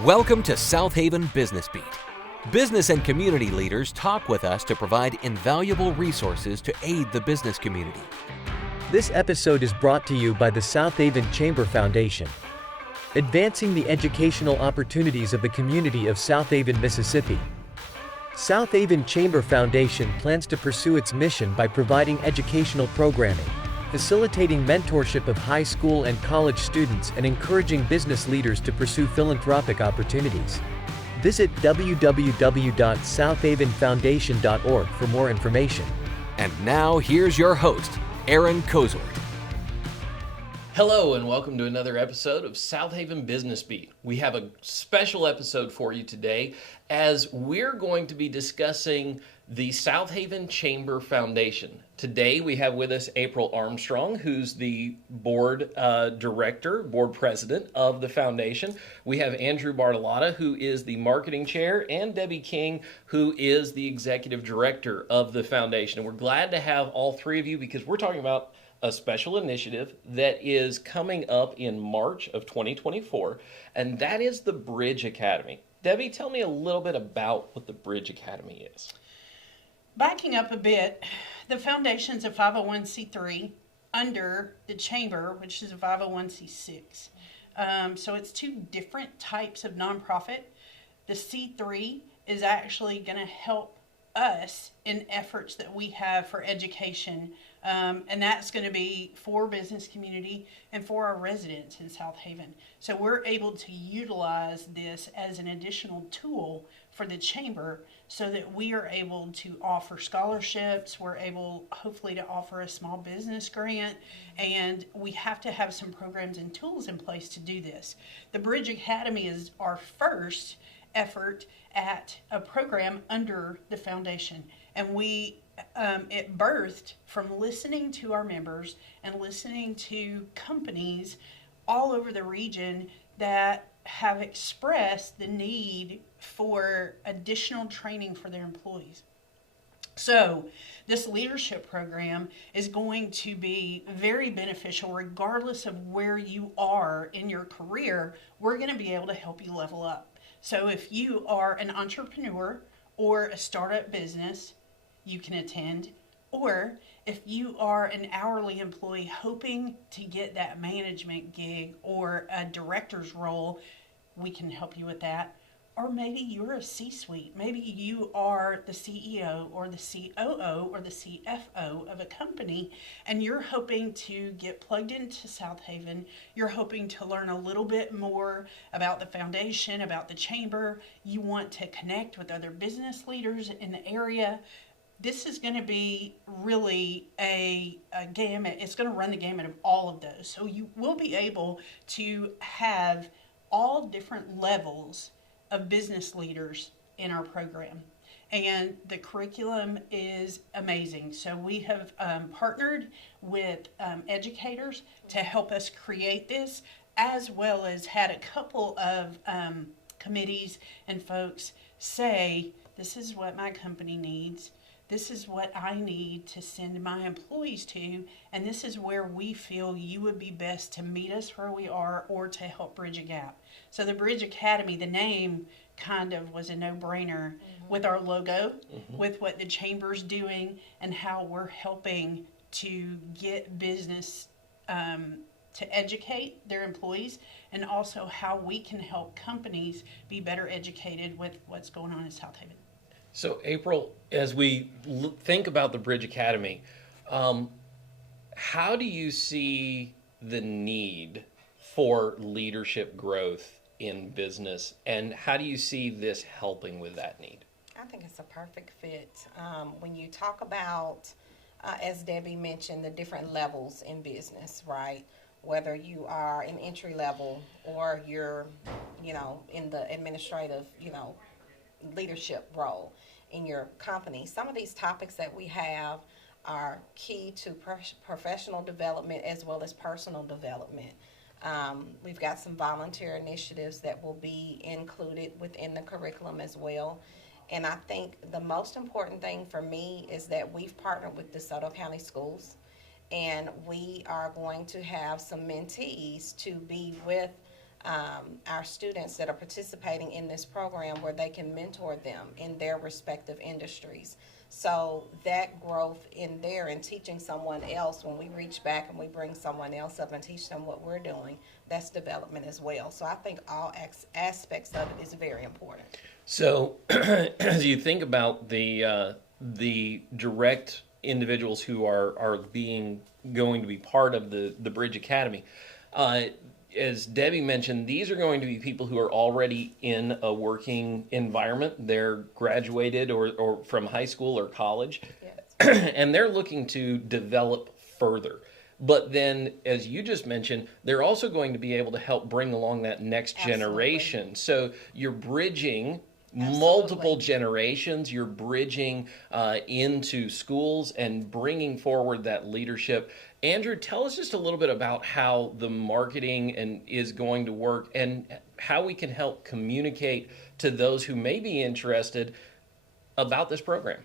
Welcome to Southaven Business Beat. Business and community leaders talk with us to provide invaluable resources to aid the business community. This episode is brought to you by the Southaven Chamber Foundation, advancing the educational opportunities of the community of Southaven, Mississippi. Southaven Chamber Foundation plans to pursue its mission by providing educational programming, facilitating mentorship of high school and college students, and encouraging business leaders to pursue philanthropic opportunities. Visit www.southavenfoundation.org for more information. And now here's your host, Aaron Cozort. Hello and welcome to another episode of Southaven Business Beat. We have a special episode for you today as we're going to be discussing the Southaven Chamber Foundation. Today we have with us April Armstrong, who's the board president of the foundation. We have Andrew Bartolotta, who is the marketing chair, and Debbie King, who is the executive director of the foundation. And we're glad to have all three of you because we're talking about a special initiative that is coming up in March of 2024, and that is the Bridge Academy. Debbie, tell me a little bit about what the Bridge Academy is. Backing up a bit, the foundation's a 501c3 under the chamber, which is a 501c6. So it's two different types of nonprofit. The C3 is actually going to help us in efforts that we have for education, and that's going to be for business community and for our residents in Southaven. So we're able to utilize this as an additional tool for the chamber so that we are able to offer scholarships, we're able hopefully to offer a small business grant, and we have to have some programs and tools in place to do this. The Bridge Academy is our first effort at a program under the foundation, and it birthed from listening to our members and listening to companies all over the region that have expressed the need for additional training for their employees. So this leadership program is going to be very beneficial regardless of where you are in your career. We're going to be able to help you level up. So if you are an entrepreneur or a startup business, you can attend. Or if you are an hourly employee hoping to get that management gig or a director's role, we can help you with that. Or maybe you're a C-suite. Maybe you are the CEO or the COO or the CFO of a company, and you're hoping to get plugged into Southaven. You're hoping to learn a little bit more about the foundation, about the chamber. You want to connect with other business leaders in the area. This is going to be really a gamut. It's going to run the gamut of all of those. So you will be able to have all different levels of business leaders in our program. And the curriculum is amazing. So we have partnered with educators to help us create this, as well as had a couple of committees and folks say, this is what my company needs. This is what I need to send my employees to, and this is where we feel you would be best to meet us where we are or to help bridge a gap. So the Bridge Academy, the name kind of was a no-brainer with our logo, with what the chamber's doing, and how we're helping to get business to educate their employees, and also how we can help companies be better educated with what's going on in Southaven. So April, as we think about the Bridge Academy, how do you see the need for leadership growth in business, and how do you see this helping with that need? I think it's a perfect fit. When you talk about, as Debbie mentioned, the different levels in business, right? Whether you are an entry level or you're, in the administrative, leadership role in your company. Some of these topics that we have are key to professional development as well as personal development. We've got some volunteer initiatives that will be included within the curriculum as well. And I think the most important thing for me is that we've partnered with DeSoto County Schools, and we are going to have some mentees to be with our students that are participating in this program where they can mentor them in their respective industries. So that growth in there and teaching someone else, when we reach back and we bring someone else up and teach them what we're doing, that's development as well. So I think all aspects of it is very important. So as you think about the direct individuals who are going to be part of the Bridge Academy, as Debbie mentioned, these are going to be people who are already in a working environment. They're graduated or from high school or college, yes. And they're looking to develop further. But then, as you just mentioned, they're also going to be able to help bring along that next generation. So you're bridging multiple generations. You're bridging into schools and bringing forward that leadership. Andrew, tell us just a little bit about how the marketing is going to work and how we can help communicate to those who may be interested about this program.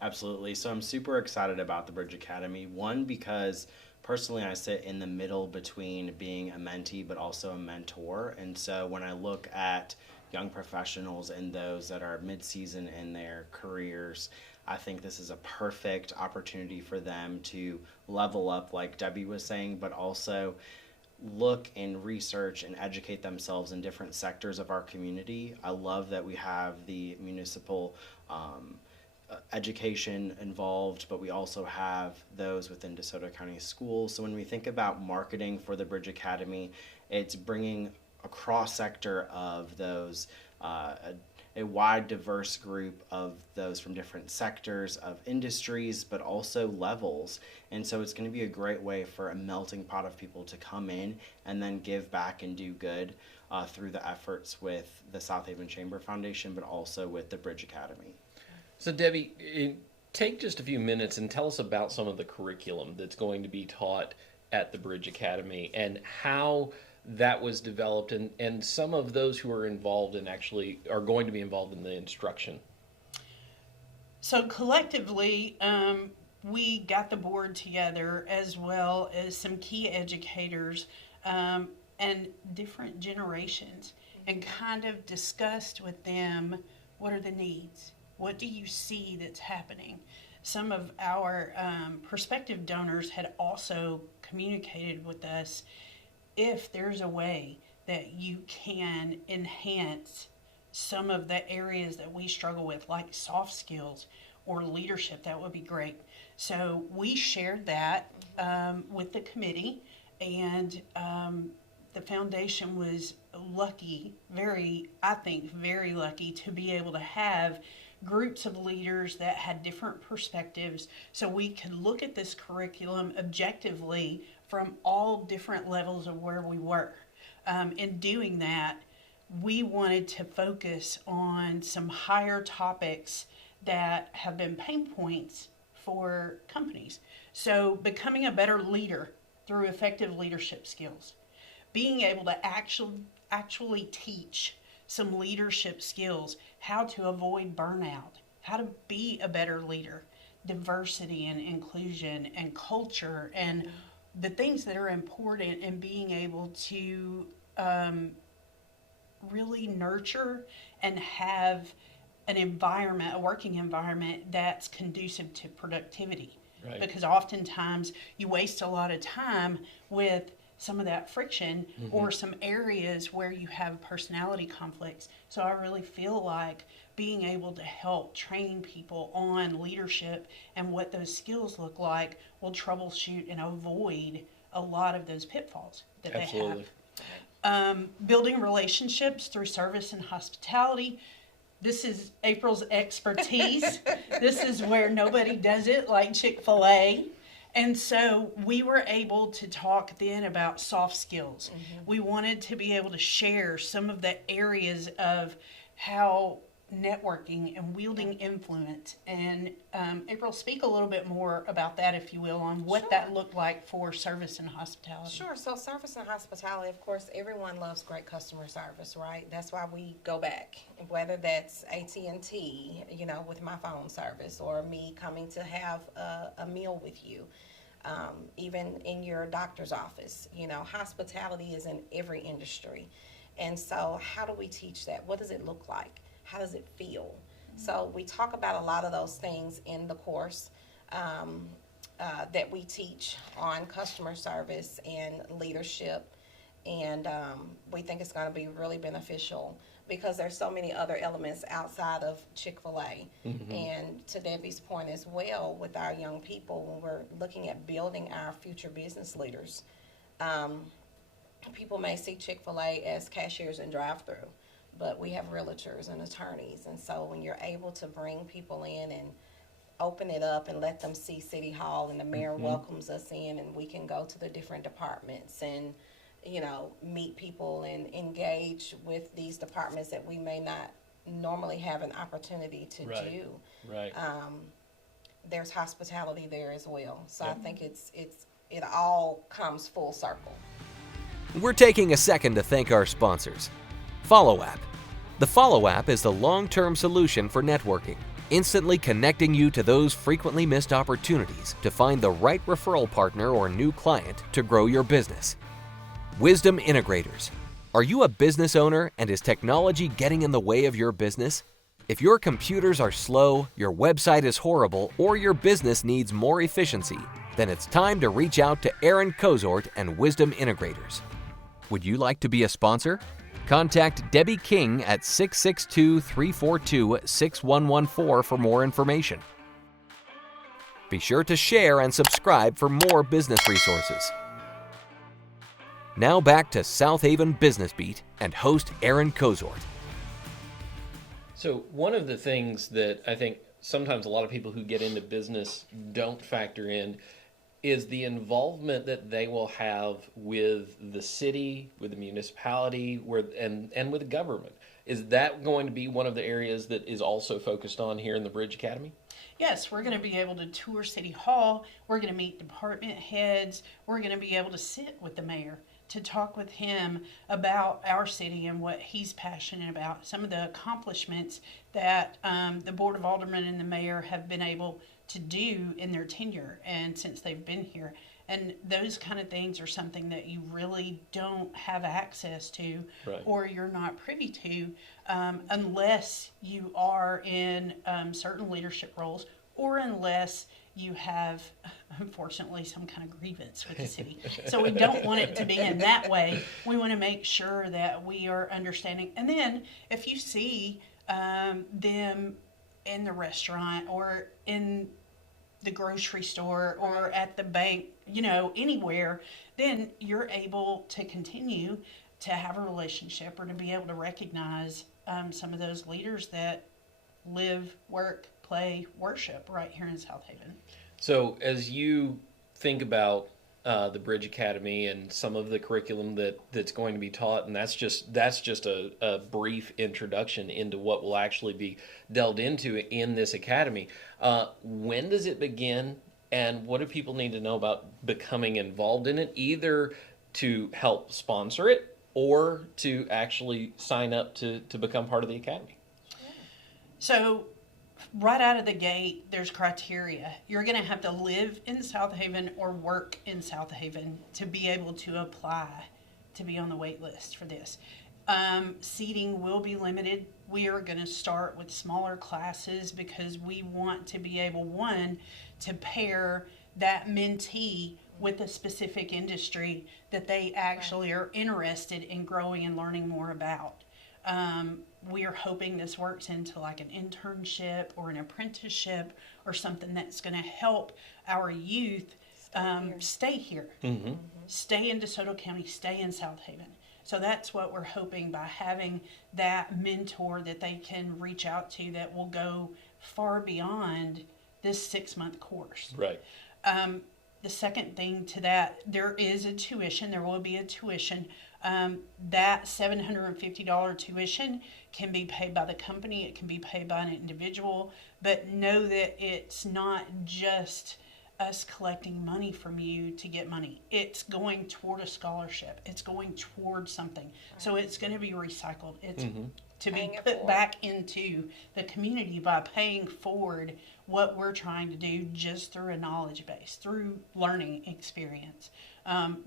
Absolutely. So I'm super excited about the Bridge Academy. One, because personally I sit in the middle between being a mentee but also a mentor. And so when I look at young professionals and those that are mid-season in their careers, I think this is a perfect opportunity for them to level up, like Debbie was saying, but also look and research and educate themselves in different sectors of our community. I love that we have the municipal education involved, but we also have those within DeSoto County Schools. So when we think about marketing for the Bridge Academy, it's bringing a cross-sector of those, a wide, diverse group of those from different sectors of industries, but also levels. And so it's going to be a great way for a melting pot of people to come in and then give back and do good through the efforts with the Southaven Chamber Foundation, but also with the Bridge Academy. So Debbie, take just a few minutes and tell us about some of the curriculum that's going to be taught at the Bridge Academy and how that was developed and some of those who are involved and actually are going to be involved in the instruction. So collectively, we got the board together as well as some key educators and different generations and kind of discussed with them what are the needs, what do you see that's happening. Some of our prospective donors had also communicated with us if there's a way that you can enhance some of the areas that we struggle with, like soft skills or leadership, that would be great. So we shared that with the committee, and the foundation was lucky, very lucky to be able to have groups of leaders that had different perspectives so we could look at this curriculum objectively from all different levels of where we were. In doing that, we wanted to focus on some higher topics that have been pain points for companies. So becoming a better leader through effective leadership skills, being able to actually teach some leadership skills, how to avoid burnout, how to be a better leader, diversity and inclusion and culture and the things that are important in being able to really nurture and have an environment, a working environment that's conducive to productivity. Right. Because oftentimes you waste a lot of time with some of that friction or some areas where you have personality conflicts. So I really feel like being able to help train people on leadership and what those skills look like will troubleshoot and avoid a lot of those pitfalls that Absolutely. They have. Building relationships through service and hospitality. This is April's expertise. This is where nobody does it like Chick-fil-A. And so we were able to talk then about soft skills. We wanted to be able to share some of the areas of how networking and wielding influence. And April, speak a little bit more about that, if you will, on what that looked like for service and hospitality. Sure. So service and hospitality, of course, everyone loves great customer service, right? That's why we go back, whether that's AT&T, with my phone service, or me coming to have a meal with you. Even in your doctor's office, hospitality is in every industry. And so how do we teach that? What does it look like? How does it feel? So we talk about a lot of those things in the course that we teach on customer service and leadership. And we think it's going to be really beneficial because there's so many other elements outside of Chick-fil-A. And to Debbie's point as well, with our young people, when we're looking at building our future business leaders, people may see Chick-fil-A as cashiers and drive-through, but we have realtors and attorneys. And so when you're able to bring people in and open it up and let them see City Hall, and the mayor welcomes us in, and we can go to the different departments and meet people and engage with these departments that we may not normally have an opportunity to do. Right. There's hospitality there as well. So I think it all comes full circle. We're taking a second to thank our sponsors. Follow App. The Follow App is the long-term solution for networking, instantly connecting you to those frequently missed opportunities to find the right referral partner or new client to grow your business. Wisdom Integrators. Are you a business owner and is technology getting in the way of your business? If your computers are slow, your website is horrible, or your business needs more efficiency, then it's time to reach out to Aaron Cozort and Wisdom Integrators. Would you like to be a sponsor? Contact Debbie King at 662-342-6114 for more information. Be sure to share and subscribe for more business resources. Now back to Southaven Business Beat and host Aaron Cozort. So one of the things that I think sometimes a lot of people who get into business don't factor in is the involvement that they will have with the city, with the municipality, and with the government. Is that going to be one of the areas that is also focused on here in the Bridge Academy? Yes, we're going to be able to tour City Hall. We're going to meet department heads. We're going to be able to sit with the mayor to talk with him about our city and what he's passionate about, some of the accomplishments that the Board of Aldermen and the mayor have been able to do in their tenure and since they've been here. And those kind of things are something that you really don't have access to, or you're not privy to unless you are in certain leadership roles, or unless you have, unfortunately, some kind of grievance with the city. So we don't want it to be in that way. We want to make sure that we are understanding. And then if you see them in the restaurant or in the grocery store or at the bank, anywhere, then you're able to continue to have a relationship or to be able to recognize some of those leaders that live, work, play, worship right here in Southaven. So as you think about the Bridge Academy and some of the curriculum that's going to be taught, and that's just a brief introduction into what will actually be delved into in this academy. When does it begin, and what do people need to know about becoming involved in it, either to help sponsor it or to actually sign up to become part of the academy? So right out of the gate, there's criteria. You're going to have to live in Southaven or work in Southaven to be able to apply to be on the wait list for this. Seating will be limited. We are going to start with smaller classes because we want to be able, one, to pair that mentee with a specific industry that they actually are interested in growing and learning more about. We are hoping this works into like an internship or an apprenticeship or something that's going to help our youth stay here, stay in DeSoto County, stay in Southaven. So that's what we're hoping by having that mentor that they can reach out to that will go far beyond this 6-month course. Right. The second thing to that, there is a tuition. There will be a tuition. That $750 tuition can be paid by the company. It can be paid by an individual. But know that it's not just us collecting money from you to get money. It's going toward a scholarship. It's going toward something. So it's going to be recycled. It's to be put back into the community by paying forward what we're trying to do just through a knowledge base, through learning experience.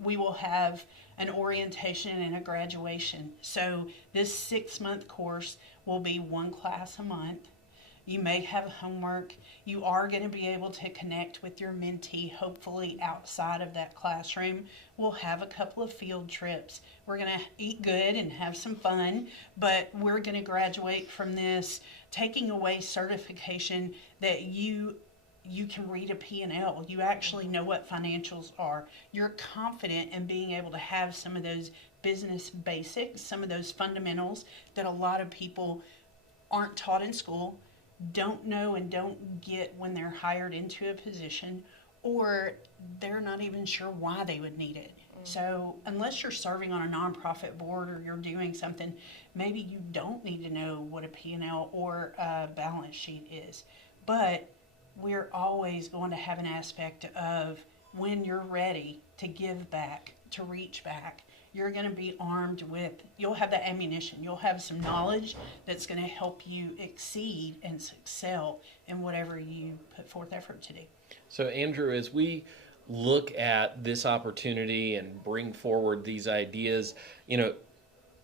We will have an orientation and a graduation. So this 6-month course will be one class a month. You may have homework. You are going to be able to connect with your mentee, hopefully outside of that classroom. We'll have a couple of field trips. We're going to eat good and have some fun, but we're going to graduate from this taking away certification that you can read a P&L. You actually know what financials are. You're confident in being able to have some of those business basics, some of those fundamentals that a lot of people aren't taught in school, don't know and don't get when they're hired into a position, or they're not even sure why they would need it. So unless you're serving on a nonprofit board or you're doing something, maybe you don't need to know what a P&L or a balance sheet is. But we're always going to have an aspect of when you're ready to give back, to reach back, you're going to be armed with, you'll have the ammunition, you'll have some knowledge that's going to help you exceed and excel in whatever you put forth effort to do. So Andrew, as we look at this opportunity and bring forward these ideas,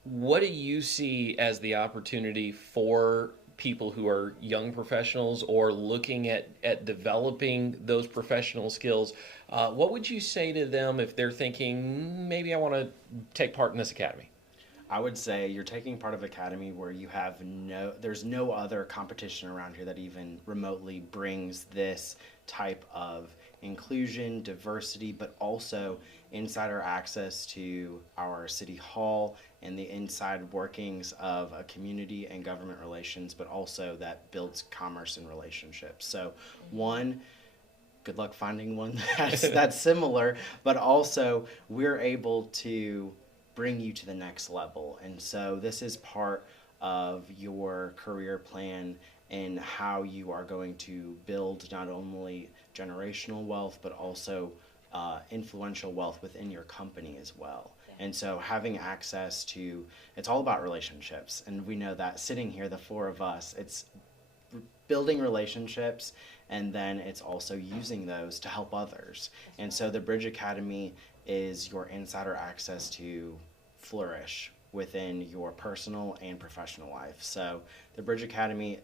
what do you see as the opportunity for people who are young professionals or looking at developing those professional skills? What would you say to them if they're thinking, maybe I want to take part in this academy? I would say you're taking part of academy where you have there's no other competition around here that even remotely brings this type of inclusion, diversity, but also insider access to our city hall and the inside workings of a community and government relations, but also that builds commerce and relationships. So one, good luck finding one that's similar, but also we're able to bring you to the next level. And so this is part of your career plan and how you are going to build not only generational wealth, but also influential wealth within your company as well. Yeah. And so having access to, it's all about relationships. And we know that sitting here, the four of us, it's building relationships, and then it's also using those to help others. And so the Bridge Academy is your insider access to flourish within your personal and professional life. So the Bridge Academy,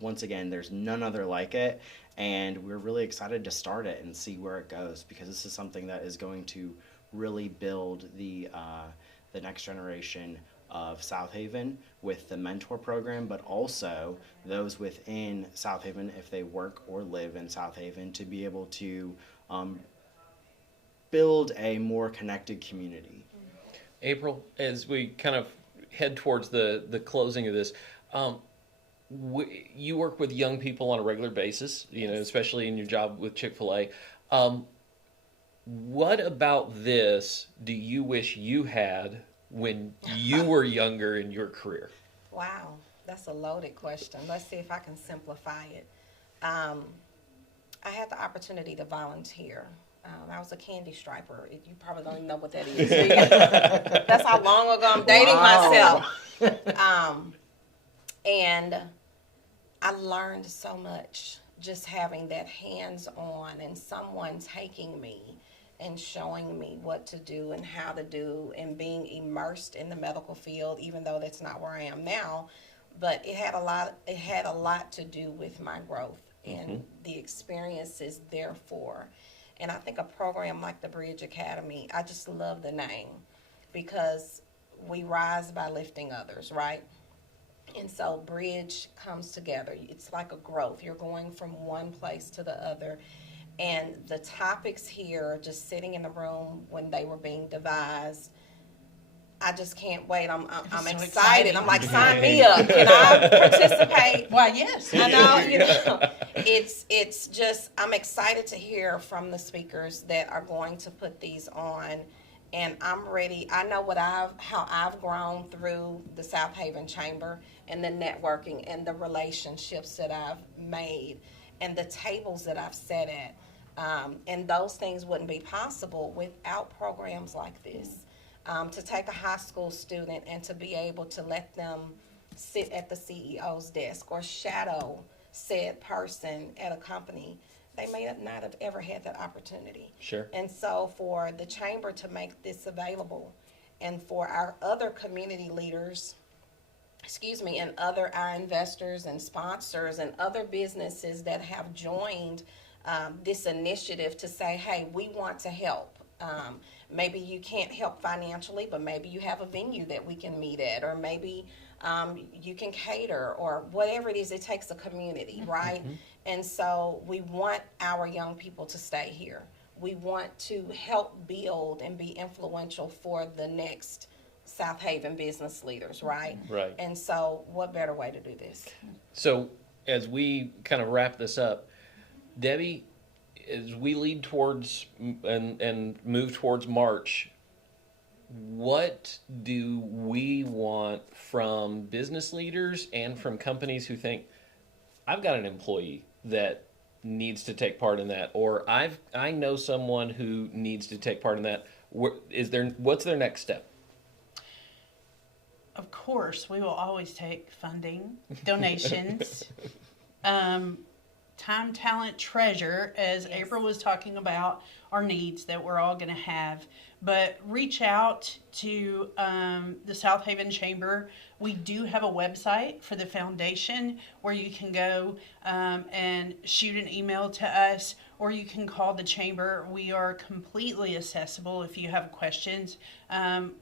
once again, there's none other like it, and we're really excited to start it and see where it goes, because this is something that is going to really build the next generation of Southaven with the mentor program, but also those within Southaven, if they work or live in Southaven, to be able to build a more connected community. April, as we kind of head towards the closing of this, you work with young people on a regular basis, especially in your job with Chick-fil-A. What about this do you wish you had when you were younger in your career? Wow, that's a loaded question. Let's see if I can simplify it. I had the opportunity to volunteer. I was a candy striper. You probably don't even know what that is. That's how long ago I'm dating myself. And I learned so much just having that hands-on and someone taking me and showing me what to do and how to do and being immersed in the medical field, even though that's not where I am now. But it had a lot to do with my growth and the experiences therefore. And I think a program like the Bridge Academy, I just love the name because we rise by lifting others, right? And so Bridge comes together. It's like a growth. You're going from one place to the other. And the topics here, just sitting in the room when they were being devised, I just can't wait. I'm so excited. exciting. I'm like, sign me up. Can I participate? Why, yes. I know, it's just, I'm excited to hear from the speakers that are going to put these on. And I'm ready. I know how I've grown through the Southaven Chamber and the networking and the relationships that I've made and the tables that I've sat at. And those things wouldn't be possible without programs like this. To take a high school student and to be able to let them sit at the CEO's desk or shadow said person at a company, they may not have ever had that opportunity. Sure. And so for the chamber to make this available, and for our other community leaders, and our investors and sponsors and other businesses that have joined this initiative to say, hey, we want to help. Maybe you can't help financially, but maybe you have a venue that we can meet at, or maybe you can cater, or whatever it is. It takes a community, right? Mm-hmm. And so we want our young people to stay here. We want to help build and be influential for the next Southaven business leaders, right? Right. And so what better way to do this? So as we kind of wrap this up, Debbie, as we lead towards and move towards March, what do we want from business leaders and from companies who think, I've got an employee that needs to take part in that, or I know someone who needs to take part in that? What's their next step? Of course, we will always take funding, donations, time, talent, treasure, as Yes. April was talking about, our needs that we're all going to have. But reach out to the Southaven Chamber. We do have a website for the foundation where you can go and shoot an email to us, or you can call the chamber. We are completely accessible if you have questions.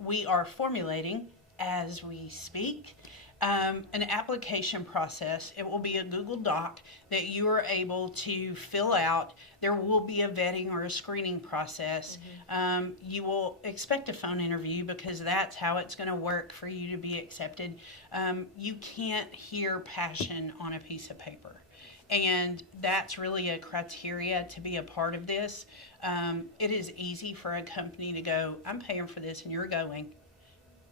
We are formulating, as we speak, an application process. It will be a Google Doc that you are able to fill out. There will be a vetting or a screening process. Mm-hmm. You will expect a phone interview because that's how it's going to work for you to be accepted. You can't hear passion on a piece of paper. And that's really a criteria to be a part of this. It is easy for a company to go, I'm paying for this and you're going.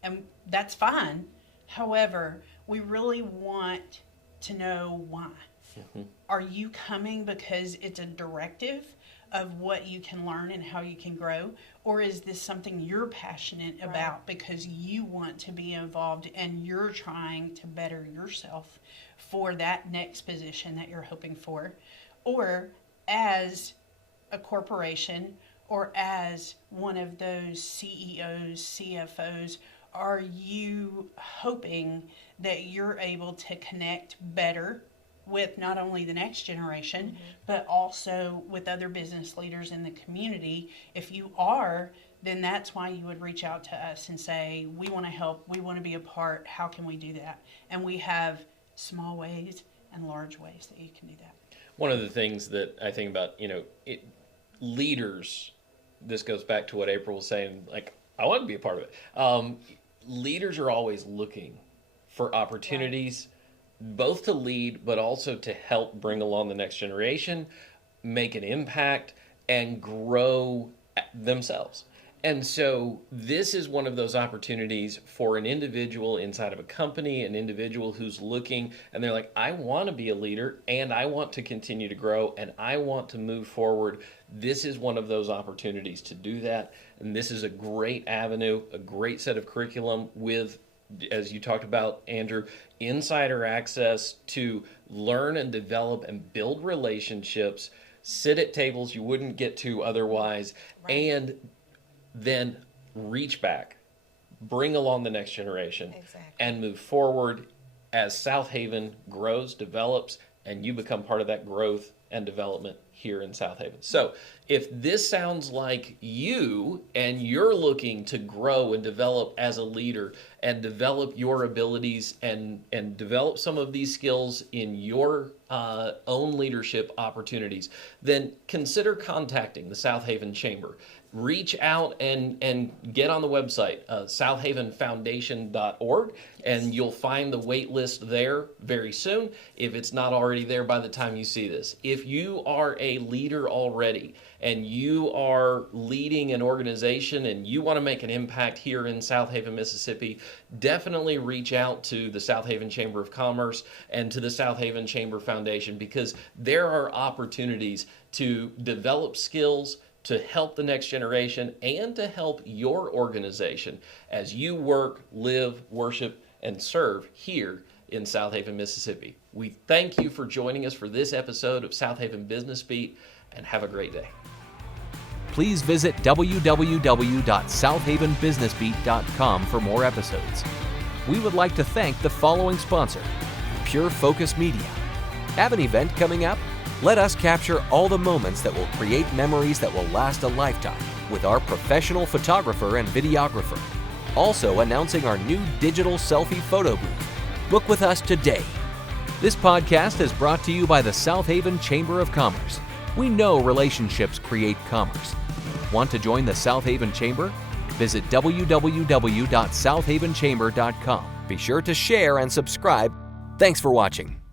And that's fine. However, we really want to know why. Mm-hmm. Are you coming because it's a directive of what you can learn and how you can grow? Or is this something you're passionate about because you want to be involved and you're trying to better yourself for that next position that you're hoping for? Or as a corporation, or as one of those CEOs, CFOs, are you hoping that you're able to connect better with not only the next generation, mm-hmm. but also with other business leaders in the community? If you are, then that's why you would reach out to us and say, we want to help, we want to be a part, how can we do that? And we have small ways and large ways that you can do that. One of the things that I think about, leaders, this goes back to what April was saying, like, I want to be a part of it. Leaders are always looking for opportunities, both to lead, but also to help bring along the next generation, make an impact, and grow themselves. And so this is one of those opportunities for an individual inside of a company, an individual who's looking, and they're like, I want to be a leader, and I want to continue to grow, and I want to move forward. This is one of those opportunities to do that. And this is a great avenue, a great set of curriculum with, as you talked about, Andrew, insider access to learn and develop and build relationships, sit at tables you wouldn't get to otherwise, and then reach back, bring along the next generation, and move forward as Southaven grows, develops, and you become part of that growth and development here in Southaven. So if this sounds like you and you're looking to grow and develop as a leader and develop your abilities and develop some of these skills in your own leadership opportunities, then consider contacting the Southaven Chamber. Reach out and get on the website, southavenfoundation.org, and you'll find the wait list there very soon, if it's not already there by the time you see this. If you are a leader already and you are leading an organization and you want to make an impact here in Southaven, Mississippi, definitely reach out to the Southaven Chamber of Commerce and to the Southaven Chamber Foundation, because there are opportunities to develop skills, to help the next generation, and to help your organization as you work, live, worship, and serve here in Southaven, Mississippi. We thank you for joining us for this episode of Southaven Business Beat. and have a great day. Please visit www.southavenbusinessbeat.com for more episodes. We would like to thank the following sponsor, Pure Focus Media. Have an event coming up? Let us capture all the moments that will create memories that will last a lifetime with our professional photographer and videographer. Also announcing our new digital selfie photo booth. Book with us today. This podcast is brought to you by the Southaven Chamber of Commerce. We know relationships create commerce. Want to join the Southaven Chamber? Visit www.southavenchamber.com. Be sure to share and subscribe. Thanks for watching.